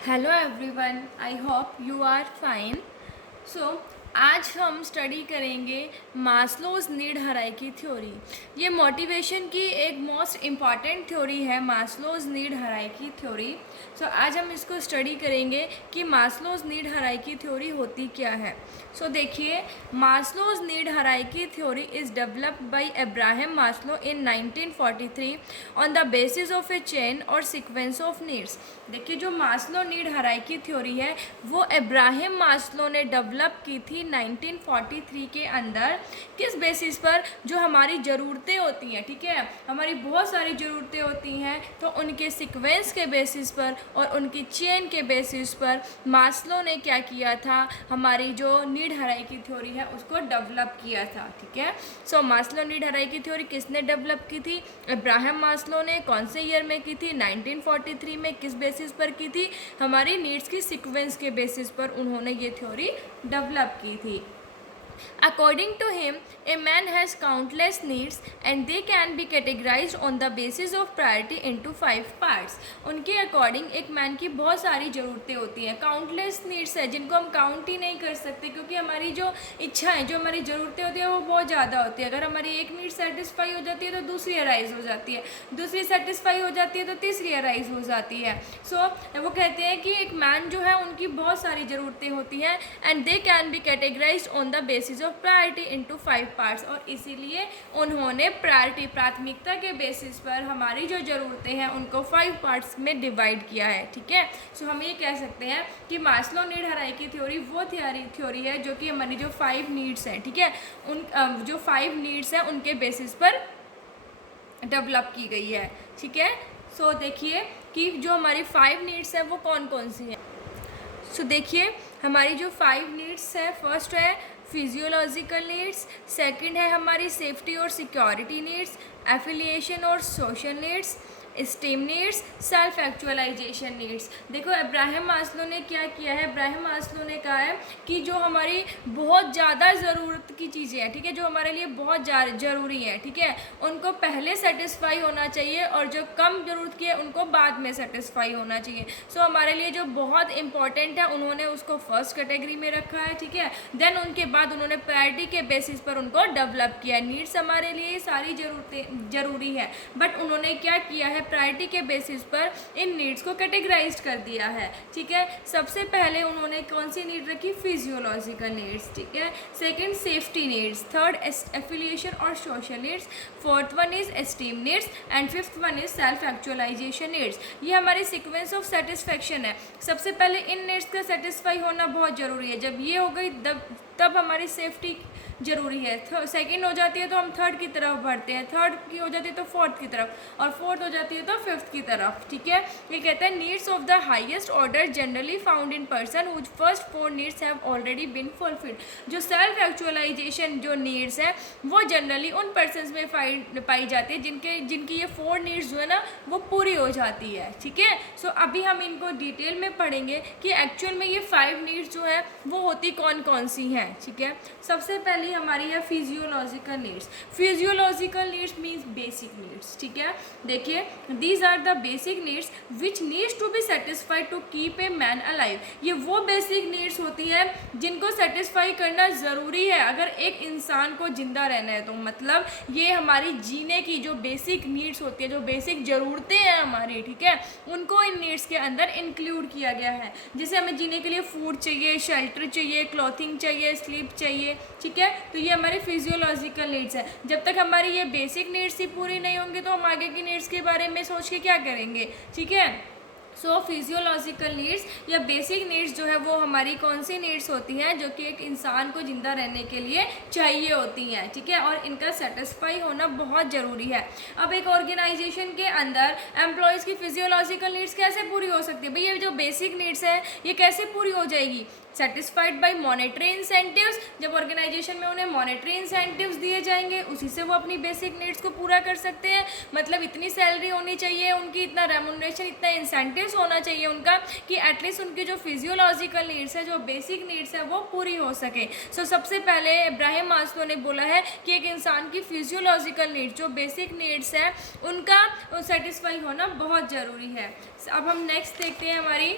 Hello everyone, I hope you are fine. आज हम study करेंगे मास्लोज नीड हायरार्की थ्योरी। ये मोटिवेशन की एक मोस्ट इम्पॉर्टेंट थ्योरी है, मास्लोज नीड हायरार्की थ्योरी। आज हम इसको स्टडी करेंगे कि मास्लोज नीड हायरार्की थ्योरी होती क्या है। देखिए, Maslow's need hierarchy theory is developed by Abraham Maslow in 1943 on the basis of A chain और सीक्वेंस ऑफ नीड्स। देखिए, जो मास्लो नीड हायरार्की थ्योरी है वो अब्राहम मास्लो ने डेवलप की थी 1943 के अंदर। किस बेसिस पर? जो हमारी ज़रूरतें होती हैं, ठीक है, हमारी बहुत सारी ज़रूरतें होती हैं, तो उनके सीक्वेंस के बेसिस पर और उनकी चेन के बेसिस पर मास्लो ने क्या किया था, हमारी जो नीड हायरार्की थ्योरी है उसको डेवलप किया था। ठीक है, मास्लो नीड हायरार्की थ्योरी किसने डेवलप की थी? अब्राहम मास्लो ने। कौन से ईयर में की थी? 1943 में। किस बेसिस पर की थी? हमारी नीड्स की सीक्वेंस के बेसिस पर उन्होंने ये थ्योरी डेवलप की थी। According to him, a man has countless needs and they can be categorized on the basis of priority into 5 parts. उनके अकॉर्डिंग एक मैन की बहुत सारी ज़रूरतें होती हैं, काउंटलेस नीड्स है जिनको हम काउंट ही नहीं कर सकते, क्योंकि हमारी जो इच्छाएं, जो हमारी ज़रूरतें होती है वो बहुत ज़्यादा होती है। अगर हमारी एक नीड सेटिस्फाई हो जाती है तो दूसरी अराइज हो जाती है, दूसरी सेटिस्फाई हो जाती है तो तीसरी अराइज हो जाती है। वो कहते हैं कि एक मैन जो है उनकी बहुत सारी ज़रूरतें होती हैं and they can be categorised on the basis of priority into 5 parts, और इसीलिए उन्होंने प्रायोरिटी, प्राथमिकता के बेसिस पर हमारी जो ज़रूरतें हैं उनको 5 पार्ट्स में डिवाइड किया है। ठीक है, हम ये कह सकते हैं कि मास्लो नीड हायरार्की थ्योरी वो थ्योरी है जो कि हमारी जो 5 नीड्स हैं, ठीक है, उन जो 5 नीड्स हैं उनके बेसिस पर डेवलप की गई है। ठीक है, देखिए कि जो हमारी 5 नीड्स हैं वो कौन कौन सी हैं। देखिए, हमारी जो 5 नीड्स है, फर्स्ट है फिजियोलॉजिकल नीड्स, सेकंड है हमारी सेफ्टी और सिक्योरिटी नीड्स, एफिलिएशन और social needs, esteem needs, self actualisation needs. देखो, अब्राहम मास्लो ने क्या किया है, अब्राहम मास्लो ने कहा है कि जो हमारी बहुत ज़्यादा ज़रूरत की चीज़ें हैं, ठीक है, जो हमारे लिए बहुत ज़रूरी है, ठीक है, उनको पहले सेटिस्फाई होना चाहिए और जो कम ज़रूरत की है उनको बाद में सेटिस्फाई होना चाहिए। हमारे लिए जो बहुत इंपॉर्टेंट है उन्होंने उसको फर्स्ट कैटेगरी में रखा है। ठीक है, देन उनके बाद उन्होंने प्रायोरिटी के बेसिस पर उनको डेवलप किया। नीड्स हमारे लिए सारी ज़रूरतें ज़रूरी है, बट उन्होंने क्या किया है, प्रायोरिटी के बेसिस पर इन नीड्स को कैटेगराइज कर दिया है। ठीक है, सबसे पहले उन्होंने कौन सी नीड रखी? Physiological needs. ठीक है, second safety needs, third affiliation और social needs, fourth one is esteem needs and fifth one is self actualisation needs. ये हमारी सीक्वेंस ऑफ सेटिस्फेक्शन है। सबसे पहले इन नीड्स का सेटिस्फाई होना बहुत ज़रूरी है। जब ये हो गई तब हमारी सेफ्टी ज़रूरी है। सेकंड हो जाती है तो हम थर्ड की तरफ बढ़ते हैं, थर्ड की हो जाती है तो फोर्थ की तरफ, और फोर्थ हो जाती है तो फिफ्थ की तरफ। ठीक है, ये कहता है needs of the highest order generally found in person whose first 4 needs have already been fulfilled. जो सेल्फ एक्चुअलाइजेशन जो नीड्स है वो जनरली उन पर्सनस में पाई जाती है जिनकी ये 4 नीड्स जो है ना वो पूरी हो जाती है। ठीक है, अभी हम इनको डिटेल में पढ़ेंगे कि एक्चुअल में ये 5 नीड्स जो है वो होती कौन कौन सी हैं। ठीक है, सबसे पहली हमारी है physiological needs. Physiological needs means basic needs. ठीक है, देखिए, these are the basic needs which needs to be satisfied to keep a man alive. ये वो बेसिक नीड्स होती है जिनको सेटिस्फाई करना ज़रूरी है अगर एक इंसान को जिंदा रहना है। तो मतलब ये हमारी जीने की जो बेसिक नीड्स होती है, जो बेसिक ज़रूरतें हैं हमारी, ठीक है, उनको इन नीड्स के अंदर इंक्लूड किया गया है। जैसे हमें जीने के लिए फूड चाहिए, शेल्टर चाहिए, क्लॉथिंग चाहिए, स्लीप चाहिए। ठीक है, तो ये हमारी फिजियोलॉजिकल नीड्स है। जब तक हमारी ये बेसिक नीड्स ही पूरी नहीं होंगी तो हम आगे की नीड्स के बारे में सोच के क्या करेंगे। ठीक है, फिजियोलॉजिकल नीड्स या बेसिक नीड्स जो है वो हमारी कौन सी नीड्स होती हैं जो कि एक इंसान को ज़िंदा रहने के लिए चाहिए होती हैं। ठीक है, और इनका सेटिस्फाई होना बहुत ज़रूरी है। अब एक ऑर्गेनाइजेशन के अंदर एम्प्लॉयज़ की फिजियोलॉजिकल नीड्स कैसे पूरी हो सकती है? भाई, ये जो बेसिक नीड्स है ये कैसे पूरी हो जाएगी? Satisfied by monetary incentives. जब ऑर्गेनाइजेशन में उन्हें मॉनेटरी इंसेंटिव्स दिए जाएंगे उसी से वो अपनी बेसिक नीड्स को पूरा कर सकते हैं। मतलब इतनी सैलरी होनी चाहिए उनकी, इतना रेमुनरेशन, इतना इंसेंटिव्स होना चाहिए उनका कि एटलीस्ट उनकी जो फिजियोलॉजिकल नीड्स है, जो बेसिक नीड्स है वो पूरी हो सके। सबसे पहले अब्राहम मास्लो ने बोला है कि एक इंसान की फिजियोलॉजिकल नीड्स, जो बेसिक नीड्स है, उनका सेटिस्फाई होना बहुत ज़रूरी है। अब हम नेक्स्ट देखते हैं हमारी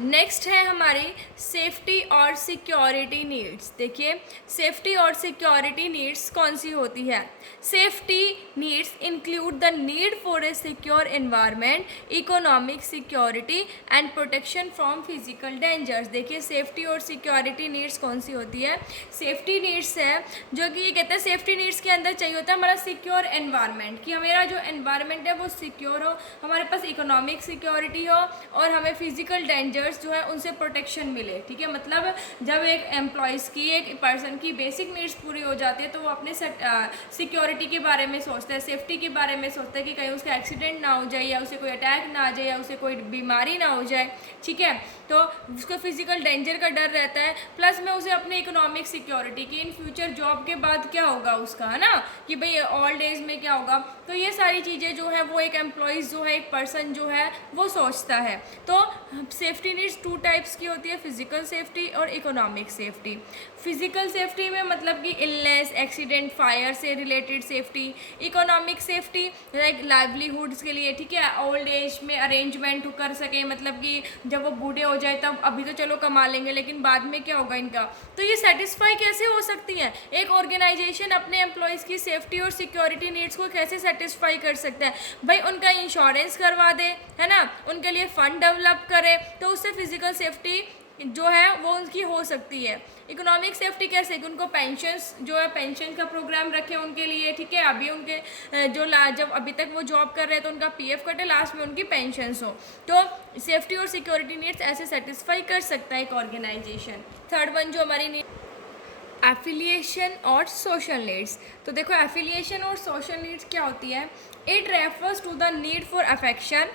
नेक्स्ट है हमारी सेफ्टी और सिक्योरिटी नीड्स। देखिए सेफ्टी और सिक्योरिटी नीड्स कौन सी होती है। Safety needs include the need for a secure environment, economic security and protection from physical dangers. देखिए सेफ्टी और सिक्योरिटी नीड्स कौन सी होती है। सेफ्टी नीड्स है जो कि ये कहते हैं सेफ्टी नीड्स के अंदर चाहिए होता है हमारा सिक्योर एनवायरनमेंट, कि हमारा जो एनवायरनमेंट है वो सिक्योर हो, हमारे पास इकोनॉमिक सिक्योरिटी हो और हमें फिजिकल डेंजर्स जो है उनसे प्रोटेक्शन मिले। ठीक है, मतलब जब एक एम्प्लॉयज़ की, एक पर्सन की बेसिक नीड्स पूरी हो जाती है तो वो अपने सिक्योरिटी के बारे में सोचता है, सेफ्टी के बारे में सोचता है कि कहीं उसका एक्सीडेंट ना हो जाए या उसे कोई अटैक ना आ जाए या उसे कोई बीमारी ना हो जाए। ठीक है, तो उसको फिजिकल डेंजर का डर रहता है, प्लस में उसे अपने इकोनॉमिक सिक्योरिटी की, इन फ्यूचर जॉब के बाद क्या होगा उसका, है ना, कि भाई ओल्ड एज में क्या होगा। तो ये सारी चीज़ें जो है वो एक एम्प्लॉयज़ जो है, एक पर्सन जो है वो सोचता है। तो सेफ्टी नीड्स टू टाइप्स की होती है, फिजिकल सेफ्टी और इकोनॉमिक सेफ्टी। फिजिकल सेफ्टी में मतलब कि इलनेस, एक्सीडेंट, फायर से related safety. Economic safety like livelihoods के लिए, ठीक है, ओल्ड एज में अरेंजमेंट कर सके, मतलब कि जब वो बूढ़े हो जाए तब, अभी तो चलो कमा लेंगे लेकिन बाद में क्या होगा इनका, तो ये सेटिस्फाई कैसे हो सकती है। एक ऑर्गेनाइजेशन अपने एम्प्लॉयज़ की सेफ्टी और सिक्योरिटी नीड्स को कैसे सेटिस्फाई कर सकता है। भाई उनका इंश्योरेंस करवा दे, है ना, उनके लिए फ़ंड डेवलप करे, तो उससे फिजिकल सेफ्टी जो है वो उनकी हो सकती है। इकोनॉमिक सेफ्टी कैसे, कि उनको पेंशन्स जो है, पेंशन का प्रोग्राम रखे उनके लिए। ठीक है, अभी उनके जब अभी तक वो जॉब कर रहे हैं तो उनका पीएफ कटे, लास्ट में उनकी पेंशन्स हो। तो सेफ्टी और सिक्योरिटी नीड्स ऐसे सेटिस्फाई कर सकता है एक ऑर्गेनाइजेशन। थर्ड वन जो हमारी नीड, एफिलिएशन और सोशल नीड्स। तो देखो एफिलिएशन और सोशल नीड्स क्या होती है। It refers to the need for affection,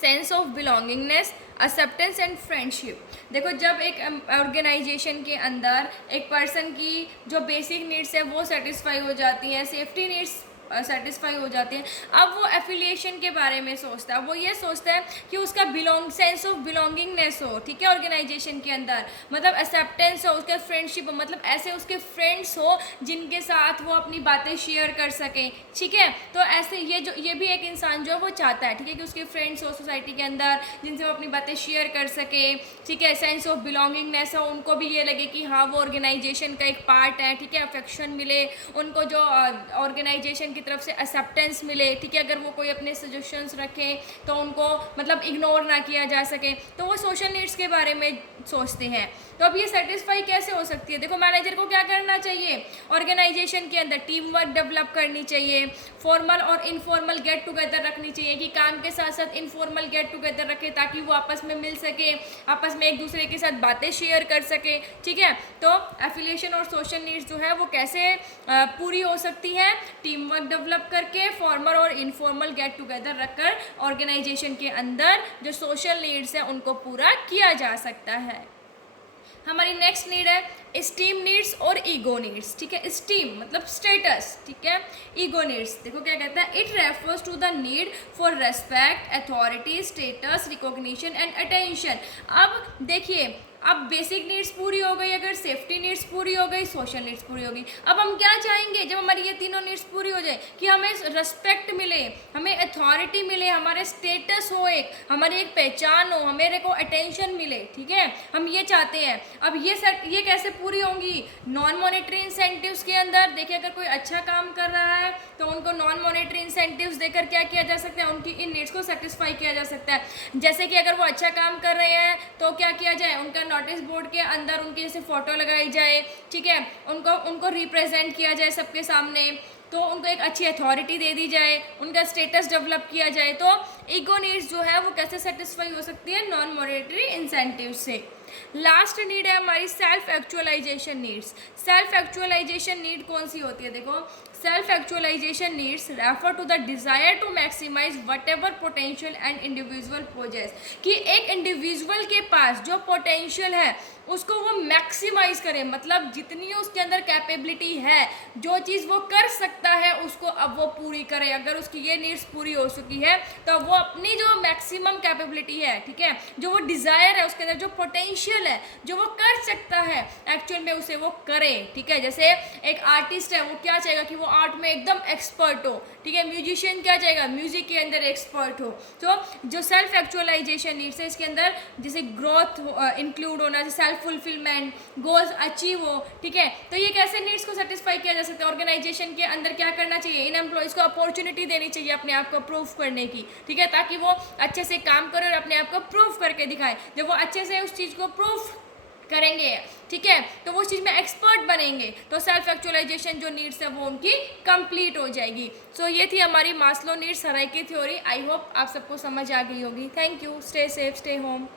sense of belongingness, acceptance and friendship. देखो जब एक ऑर्गेनाइजेशन के अंदर एक पर्सन की जो बेसिक नीड्स है वो सेटिस्फाई हो जाती हैं, सेफ्टी नीड्स सेटिस्फाई हो जाती हैं, अब वो एफिलिएशन के बारे में सोचता है। वो ये सोचता है कि उसका सेंस ऑफ बिलोंगिंगनेस हो, ठीक है, ऑर्गेनाइजेशन के अंदर, मतलब एक्सेप्टेंस हो, उसका फ्रेंडशिप हो, मतलब ऐसे उसके फ्रेंड्स हो जिनके साथ वो अपनी बातें शेयर कर सकें। ठीक है, तो ऐसे ये भी एक इंसान जो है वो चाहता है, ठीक है, कि उसके फ्रेंड्स हो सोसाइटी के अंदर जिनसे वो अपनी बातें शेयर कर सके। ठीक है, सेंस ऑफ बिलोंगिंगनेस हो, उनको भी ये लगे कि हाँ वो ऑर्गेनाइजेशन का एक पार्ट है। ठीक है, अफेक्शन मिले उनको, जो ऑर्गेनाइजेशन की तरफ से एक्सेप्टेंस मिले। ठीक है, अगर वो कोई अपने सजेशंस रखें तो उनको मतलब इग्नोर ना किया जा सके, तो वो सोशल नीड्स के बारे में सोचते हैं। तो अब ये सेटिस्फाई कैसे हो सकती है। देखो मैनेजर को क्या करना चाहिए, ऑर्गेनाइजेशन के अंदर टीम वर्क डेवलप करनी चाहिए, फॉर्मल और इनफॉर्मल गेट टुगेदर रखनी चाहिए, कि काम के साथ साथ इनफॉर्मल गेट टुगेदर रखे ताकि वो आपस में मिल सके, आपस में एक दूसरे के साथ बातें शेयर कर सके। ठीक है, तो एफिलिएशन और सोशल नीड्स जो है वो कैसे पूरी हो सकती है, टीम वर्क डेवलप करके, फॉर्मल और इनफॉर्मल गेट टुगेदर रखकर ऑर्गेनाइजेशन के अंदर जो सोशल नीड्स है उनको पूरा किया जा सकता है। हमारी नेक्स्ट नीड है स्टीम नीड्स और ईगो नीड्स। ठीक है, स्टीम मतलब स्टेटस, ठीक है, ईगो नीड्स देखो क्या कहता है, it refers to the need for respect, authority, status, recognition and attention. अब देखिए, अब बेसिक नीड्स पूरी हो गई, अगर सेफ्टी नीड्स पूरी हो गई, सोशल नीड्स पूरी हो गई, अब हम क्या चाहेंगे जब हमारी ये तीनों नीड्स पूरी हो जाए, कि हमें रेस्पेक्ट मिले, हमें अथॉरिटी मिले, हमारे स्टेटस हो, एक हमारी एक पहचान हो, हमेरे को अटेंशन मिले। ठीक है, हम ये चाहते हैं। अब ये कैसे पूरी होंगी, नॉन मॉनेटरी इंसेंटिव्स के अंदर। देखिए अगर कोई अच्छा काम कर रहा है तो उनको नॉन मॉनेटरी इंसेंटिव्स देकर क्या किया जा सकता है, उनकी इन नीड्स को सेटिस्फाई किया जा सकता है। जैसे कि अगर वो अच्छा काम कर रहे हैं तो क्या किया जाए, उनका नोटिस बोर्ड के अंदर उनकी जैसे फ़ोटो लगाई जाए। ठीक है, उनको रिप्रेजेंट किया जाए सबके सामने, तो उनको एक अच्छी अथॉरिटी दे दी जाए, उनका स्टेटस डेवलप किया जाए। तो ईगो नीड्स जो है वो कैसे सेटिस्फाई हो सकती है, नॉन मॉनेटरी इंसेंटिव से। लास्ट नीड है हमारी self actualisation needs. Self actualisation need कौन सी होती है, देखो self actualisation needs refer to the desire to maximise whatever potential and individual possesses, कि एक इंडिविजुअल के पास जो पोटेंशियल है उसको वो मैक्सिमाइज करे, मतलब जितनी उसके अंदर कैपेबिलिटी है, जो चीज़ वो कर सकता है उसको अब वो पूरी करे। अगर उसकी ये नीड्स पूरी हो चुकी है तो वो अपनी जो मैक्सिमम कैपेबिलिटी है, ठीक है, जो वो डिज़ायर है उसके अंदर जो पोटेंशियल पोटेंशियल है, जो वो कर सकता है एक्चुअल में उसे वो करे, ठीक है। जैसे एक आर्टिस्ट है, वो क्या चाहेगा कि वो आर्ट में एकदम एक्सपर्ट हो, ठीक है। म्यूजिशियन क्या चाहेगा, म्यूजिक के अंदर एक्सपर्ट हो। तो जो सेल्फ एक्चुअलाइजेशन नीड्स है, इसके अंदर जैसे ग्रोथ इंक्लूड होना, जैसे सेल्फ फुलफिलमेंट, गोल्स अचीव हो, ठीक है। तो ये कैसे नीड्स को सेटिस्फाई किया जा सकता है, ऑर्गेनाइजेशन के अंदर क्या करना चाहिए, इन एम्प्लॉयज़ को अपॉर्चुनिटी देनी चाहिए अपने आप को प्रूफ करने की, ठीक है, ताकि वो अच्छे से काम करे और अपने आप को प्रूफ करके दिखाए। जब वो अच्छे से उस चीज़ को प्रूफ करेंगे, ठीक है, तो वो उस चीज़ में एक्सपर्ट बनेंगे, तो सेल्फ एक्चुअलाइजेशन जो नीड्स है वो उनकी कंप्लीट हो जाएगी। सो ये थी हमारी Maslow needs hierarchy theory. I hope आप सबको समझ आ गई होगी। Thank you. Stay safe, stay home.